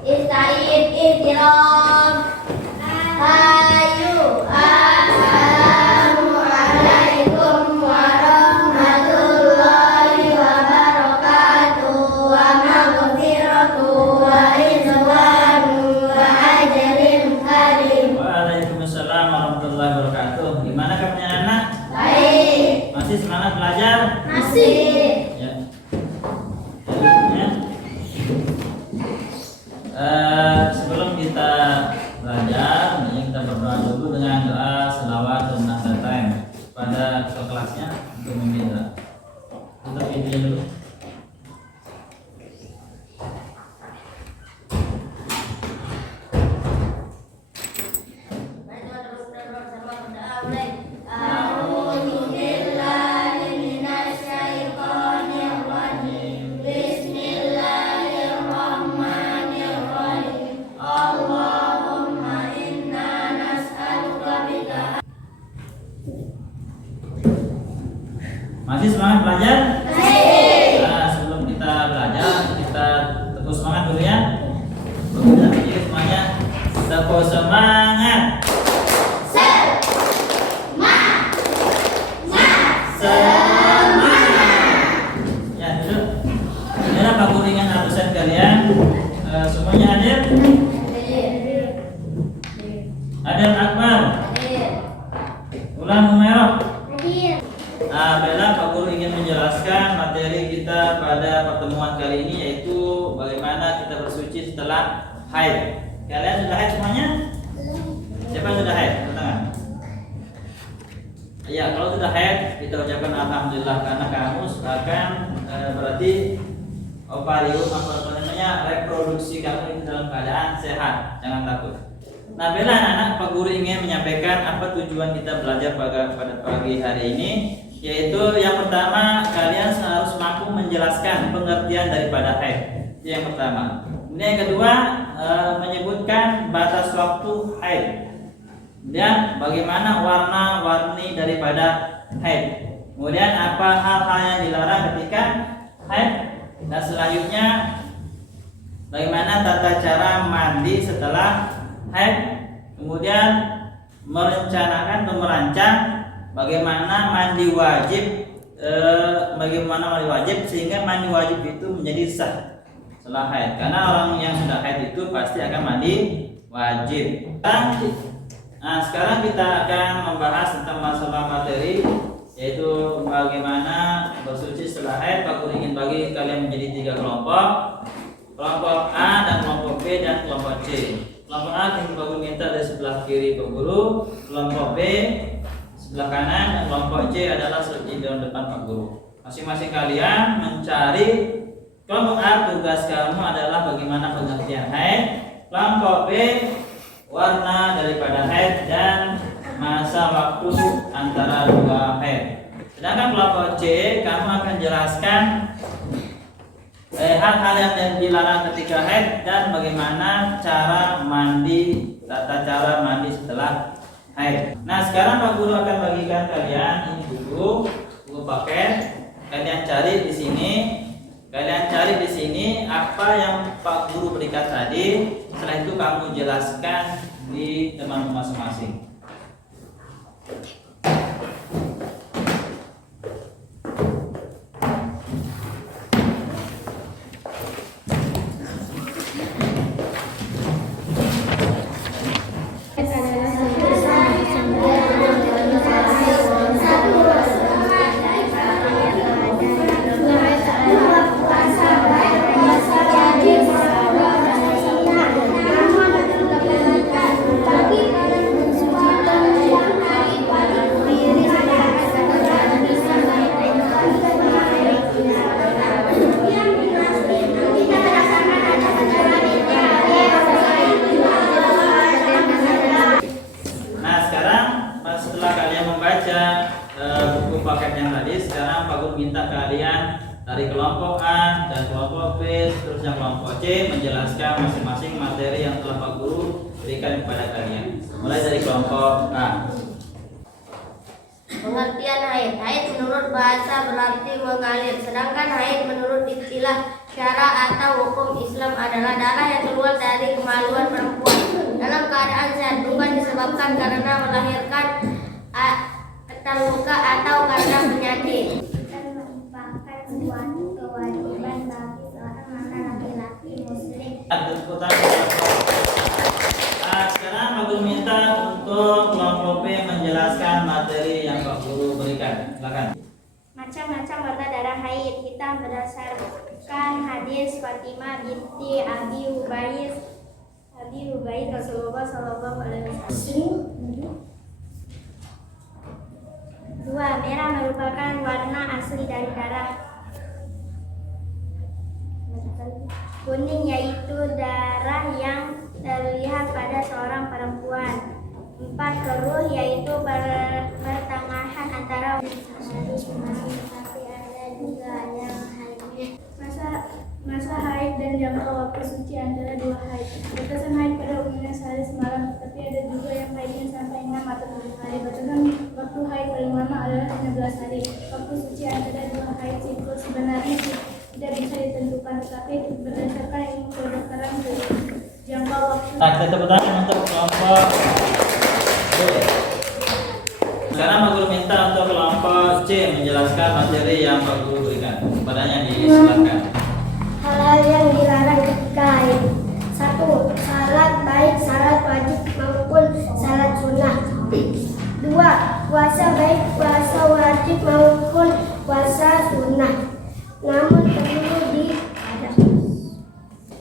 Ista'id ihtiram. Hayu. Assalamualaikum warahmatullahi wabarakatuh. Wa maghfiratuh wa ridwanu wa ajrin karim. Waalaikumsalam warahmatullahi wabarakatuh. Gimana kabarnya anak? Baik. Masih semangat belajar? Masih. Ya. Sebelum kita belajar, kita berdoa dulu dengan doa selawat dan nahdlatain pada ketua kelasnya untuk meminta. Tutup pintunya dulu. Masih semangat belajar? Nah, sebelum kita belajar, kita tepuk semangat dulu ya. Kita berdiri semuanya. Tepuk semangat. Ya, duduk. Inilah Pak Guru dengan absen kalian. Semuanya hadir? Hadir Akbar. Ulan Humairah. Bella, Pak Guru ingin menjelaskan materi kita pada pertemuan kali ini, yaitu bagaimana kita bersuci setelah haid. Kalian sudah haid semuanya? Siapa yang sudah haid? Angkat tangan. Ya, kalau sudah haid kita ucapkan alhamdulillah, karena kamu akan berarti ovarium apa namanya, reproduksi kamu itu dalam keadaan sehat. Jangan takut. Nah, Bella, anak-anak, Pak Guru ingin menyampaikan apa tujuan kita belajar pada pagi hari ini, yaitu yang pertama, kalian harus mampu menjelaskan pengertian daripada haid. Itu yang pertama. Kemudian yang kedua, menyebutkan batas waktu haid. Dan bagaimana warna-warni daripada haid. Kemudian apa hal-hal yang dilarang ketika haid. Dan selanjutnya, bagaimana tata cara mandi setelah haid. Kemudian merencanakan atau merancang bagaimana mandi wajib, sehingga mandi wajib itu menjadi sah setelah haid. Karena orang yang sudah haid itu pasti akan mandi wajib. Nah, sekarang kita akan membahas tentang masalah materi, yaitu bagaimana bersuci setelah haid. Pak Guru ingin bagi kalian menjadi 3 kelompok. Kelompok A dan kelompok B dan kelompok C. Kelompok A yang Pak Guru minta dari sebelah kiri Pak Guru, kelompok B sebelah kanan, dan kelompok C adalah di depan Pak Guru. Masing-masing kalian mencari. Kelompok A, tugas kamu adalah bagaimana pengertian haid. Kelompok B, warna daripada haid dan masa waktu antara dua haid. Sedangkan kelompok C, kamu akan jelaskan hal-hal yang dilarang ketika haid dan bagaimana cara mandi, tata cara mandi setelah haid. Nah, sekarang Pak Guru akan bagikan kalian ini buku paket. Kalian cari di sini. Kalian cari di sini apa yang Pak Guru berikan tadi. Setelah itu kamu jelaskan di teman masing-masing. Buku paket yang tadi, sekarang Pak Guru minta kalian dari kelompok A dan kelompok B, terusnya kelompok C menjelaskan masing-masing materi yang telah Pak Guru berikan kepada kalian. Mulai dari kelompok A. Pengertian haid. Haid menurut bahasa berarti mengalir, sedangkan haid menurut istilah syara atau hukum Islam adalah darah yang keluar dari kemaluan perempuan dalam keadaan sehat, bukan disebabkan karena melahirkan, terluka atau karena penyakit. Dan merupakan suatu kewajiban bagi seorang anak laki-laki muslim. Sekarang Pak Guru minta untuk kelompok B menjelaskan materi yang Pak Guru berikan. Silakan. Macam-macam warna darah haid. Hitam berdasarkan hadis Fatimah binti Abi Ubaid Rasulullah Shallallahu Alaihi Wasallam. 2. Merah merupakan warna asli dari darah. Kuning yaitu darah yang terlihat pada seorang perempuan. 4. Keruh yaitu pertengahan antara harus tapi ada juga yang haidnya. Masa haid dan jangka waktu suci antara 2 haid. Batasan haid pada umumnya sehari semalam, tapi ada juga yang haidnya sampai 6 atau 7 hari. Batasan waktu haid paling lama adalah 15 hari. Waktu suci antara 2 haid siklus sebenarnya tidak bisa ditentukan, tetapi berdasarkan ilmu kedokteran jangka waktu. Kita tepuk tangan untuk kelompok B. Sekarang Pak Guru minta untuk kelompok C menjelaskan materi yang Pak Guru berikan. Kepadanya disilakan. Hal-hal yang dilarang ketika haid. 1. Salat baik salat wajib maupun salat sunnah. 2. Puasa baik puasa wajib maupun puasa sunnah, namun perlu diadab.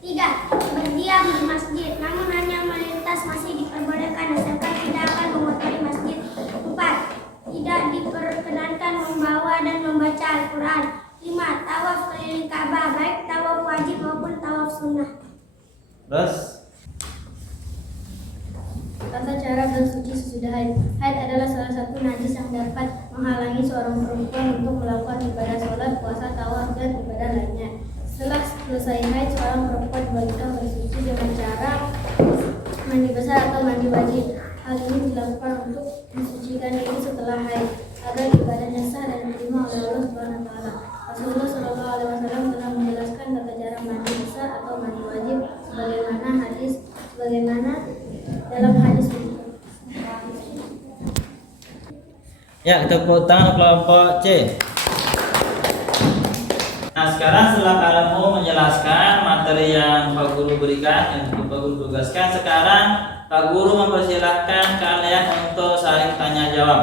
3. Berdiam di masjid, namun hanya melintas masih diperbolehkan asalkan tidak akan mengotori masjid. 4. Tidak diperkenankan membawa dan membaca Al-Quran. 5. Tawaf keliling Ka'bah, baik tawaf wajib maupun tawaf sunnah. Terus Tata cara bersuci sesudah haid. Haid adalah salah satu najis yang dapat menghalangi seorang perempuan untuk melakukan ibadah sholat, puasa, tawaf, dan ibadah lainnya. Setelah selesai haid, seorang perempuan diwajibkan bersuci dengan cara mandi besar atau mandi wajib. Hal ini dilakukan untuk mensucikan diri setelah haid agar ibadahnya sah dan diterima oleh Allah Subhanahu wa taala. Rasulullah Shallallahu Alaihi Wasallam telah menjelaskan tata cara mandi besar atau mandi wajib sebagaimana dalam hadis ini. ya, kita tepuk tangan kelompok C. Nah, sekarang setelah kamu menjelaskan materi yang Pak Guru berikan, yang Pak Guru tugaskan, sekarang Pak Guru mempersilahkan kalian untuk saling tanya jawab.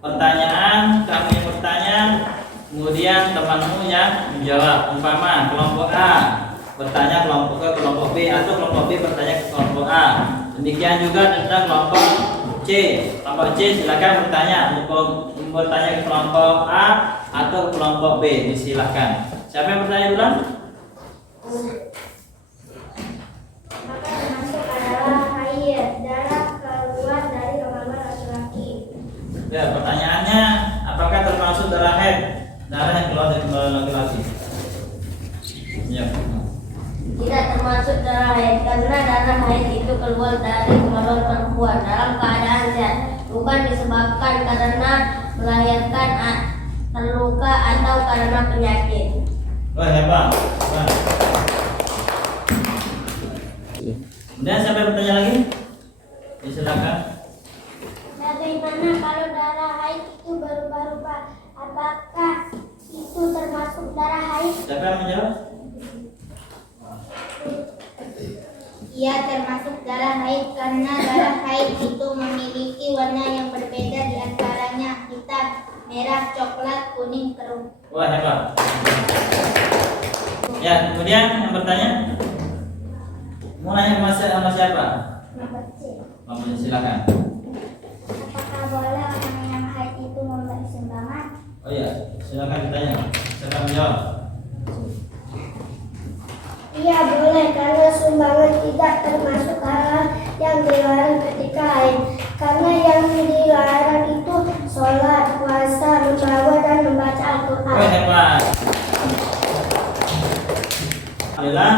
Pertanyaan kami bertanya, kemudian temanmu yang menjawab. Umpama kelompok A bertanya kelompok ke kelompok B, atau kelompok B bertanya ke kelompok A. Demikian juga tentang kelompok C. Kelompok C silakan bertanya, bertanya ke kelompok A atau ke kelompok B. Silakan. Siapa yang bertanya dulu? Maka termasuk adalah haid, darah keluar dari kemaluan laki-laki. Ya, pertanyaannya, apakah termasuk darah haid, darah yang keluar dari kemaluan laki-laki? Ya. Tidak termasuk darah haid, karena darah haid itu keluar dari kemaluan perempuan dalam keadaan sehat, bukan disebabkan karena melahirkan, terluka atau karena penyakit. Oh, hebat. Kemudian siapa yang bertanya lagi? Ya, silakan. Bagaimana kalau darah haid itu berubah-ubah? Apakah itu termasuk darah haid? Siapa yang menjawab? Ia termasuk darah haid karena darah haid itu memiliki warna yang berbeda, di antaranya hitam, merah, coklat, kuning, keruh. Wah, hebat. Ya, kemudian yang bertanya, mau nanya sama siapa? Nomor C. Silakan. Apakah boleh orang yang haid itu memberi sumbangan? Oh iya, silakan ditanya. Siapa menjawab? Iya boleh, karena sumbangan tidak termasuk hal yang dilarang ketika haid. Karena yang dilarang itu sholat, puasa, membawa dan membaca Al-Quran. Oh, hebat. Alhamdulillah,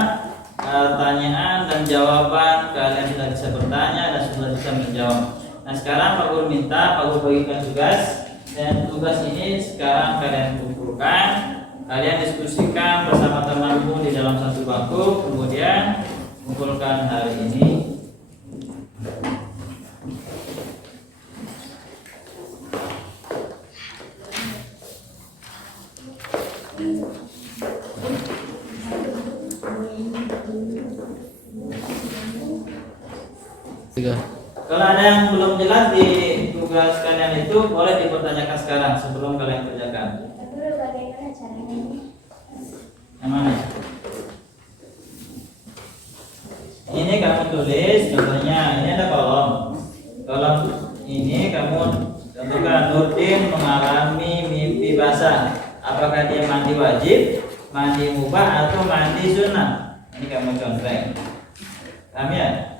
pertanyaan dan jawaban kalian sudah bisa bertanya dan sudah bisa menjawab. Nah, sekarang Pak Guru minta Pak Guru bagikan tugas Dan tugas ini sekarang kalian kumpulkan, kalian diskusikan bersama temanmu di dalam satu bangku, kemudian kumpulkan hari ini. Kalau ada yang belum jelas di tugas kalian itu, boleh dipertanyakan sekarang sebelum kalian kerjakan. Guru, bagaimana caranya ini? Yang mana? Ini kamu tulis, contohnya ini ada kolom. Kolom ini kamu tentukan Nurdin mengalami mimpi basah. Apakah dia mandi wajib, mandi mubah, atau mandi sunnah? Ini kamu contreng. Paham ya?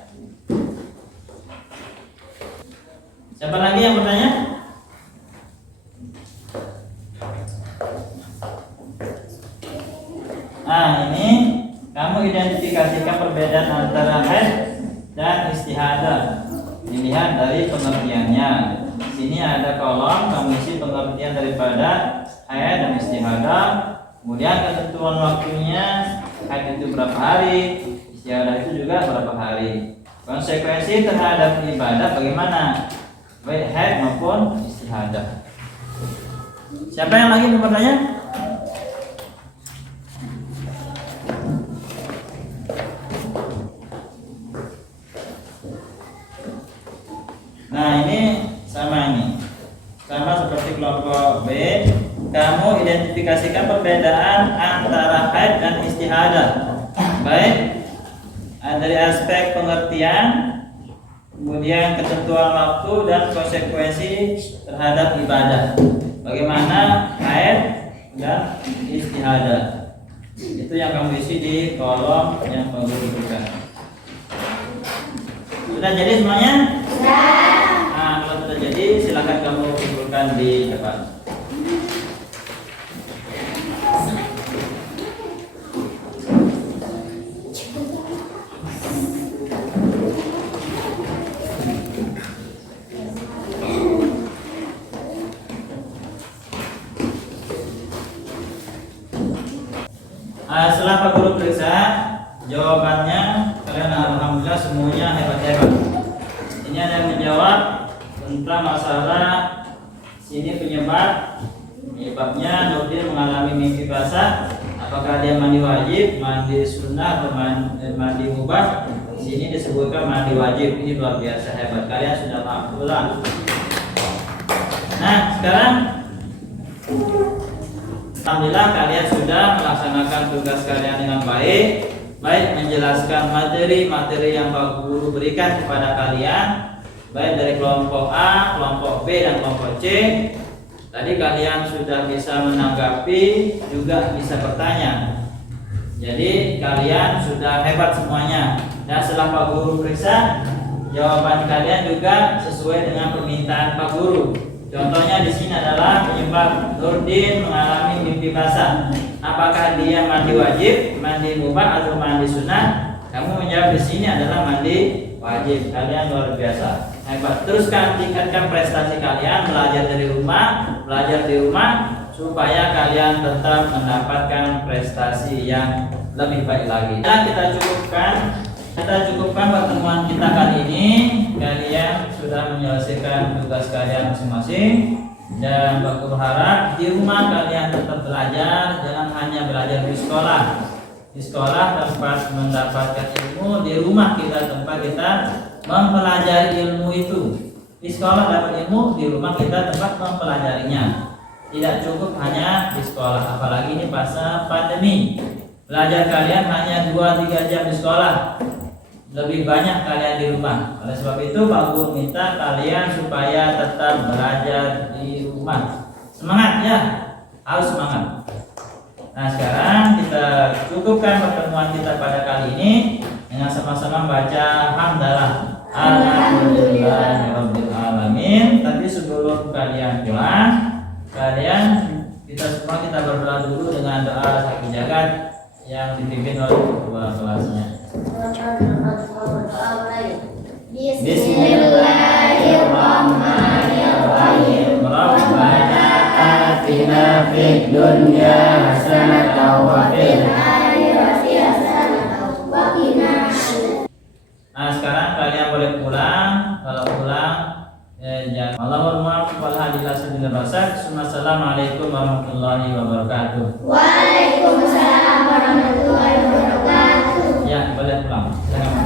Siapa lagi yang bertanya? Nah, ini kamu identifikasikan perbedaan antara haid dan istihadah. Dilihat dari pengertiannya. Di sini ada kolom, kamu isi pengertian daripada haid dan istihadah. Kemudian ketentuan waktunya, haid itu berapa hari, istihadah itu juga berapa hari. Konsekuensi terhadap ibadah bagaimana? Baik haid maupun istihadah. Siapa yang lagi mau bertanya? Nah, ini sama seperti kelompok B. Kamu identifikasikan perbedaan antara haid dan istihadah. Baik dari aspek pengertian, kemudian ketentuan waktu dan konsekuensi terhadap ibadah. Bagaimana haid dan istihadah. Itu yang kamu isi di kolom yang kamu berikan. Sudah jadi semuanya? Nah, kalau sudah jadi silakan kamu kumpulkan di depan. Setelah Pak Guru periksa jawabannya, kalian alhamdulillah semuanya hebat-hebat. Ini ada yang menjawab tentang masalah sini penyebabnya Nurdin mengalami mimpi basah. Apakah dia mandi wajib, mandi sunnah, atau mandi mubah? Di sini disebutkan mandi wajib. Ini luar biasa hebat. Kalian sudah alhamdulillah. Nah, sekarang alhamdulillah kalian sudah melaksanakan tugas kalian dengan baik menjelaskan materi-materi yang Pak Guru berikan kepada kalian, baik dari kelompok A, kelompok B, dan kelompok C. Tadi kalian sudah bisa menanggapi, juga bisa bertanya. Jadi kalian sudah hebat semuanya. Dan setelah Pak Guru periksa, jawaban kalian juga sesuai dengan permintaan Pak Guru. Contohnya di sini adalah penyebab Nurdin mengalami mimpi basah. Apakah dia mandi wajib, mandi mubah, atau mandi sunnah? Kamu menjawab di sini adalah mandi wajib. Kalian luar biasa, hebat. Teruskan tingkatkan prestasi kalian, belajar di rumah supaya kalian tetap mendapatkan prestasi yang lebih baik lagi. Nah, kita cukupkan pertemuan kita kali ini. Kalian sudah menyelesaikan tugas kalian masing-masing, dan Pak Guru harap di rumah kalian tetap belajar, jangan hanya belajar di sekolah. Di sekolah tempat mendapatkan ilmu, di rumah tempat kita mempelajari ilmu itu. Di sekolah dapat ilmu, di rumah kita tempat mempelajarinya. Tidak cukup hanya di sekolah, apalagi ini masa pandemi. Belajar kalian hanya 2-3 jam di sekolah, lebih banyak kalian di rumah. Oleh sebab itu Pak Guru minta kalian supaya tetap belajar di rumah. Semangat ya, harus semangat. Nah, sekarang kita cukupkan pertemuan kita pada kali ini dengan sama-sama baca hamdalah. Alhamdulillahirabbil alamin. Tapi sebelum kalian pulang, kita semua berdoa dulu dengan doa Sakin Jagat yang dipimpin oleh ketua kelasnya. Bismillahirrahmanirrahim. dunya hasanatan wa fil akhirati hasanatan wa qina. Nah, sekarang kalian boleh pulang. Kalau pulang, jangan. Allahumma maaf wal hadilah sabila rasak. Assalamualaikum warahmatullahi wabarakatuh. Waalaikumsalam warahmatullahi wabarakatuh. Ya, boleh pulang. Silakan.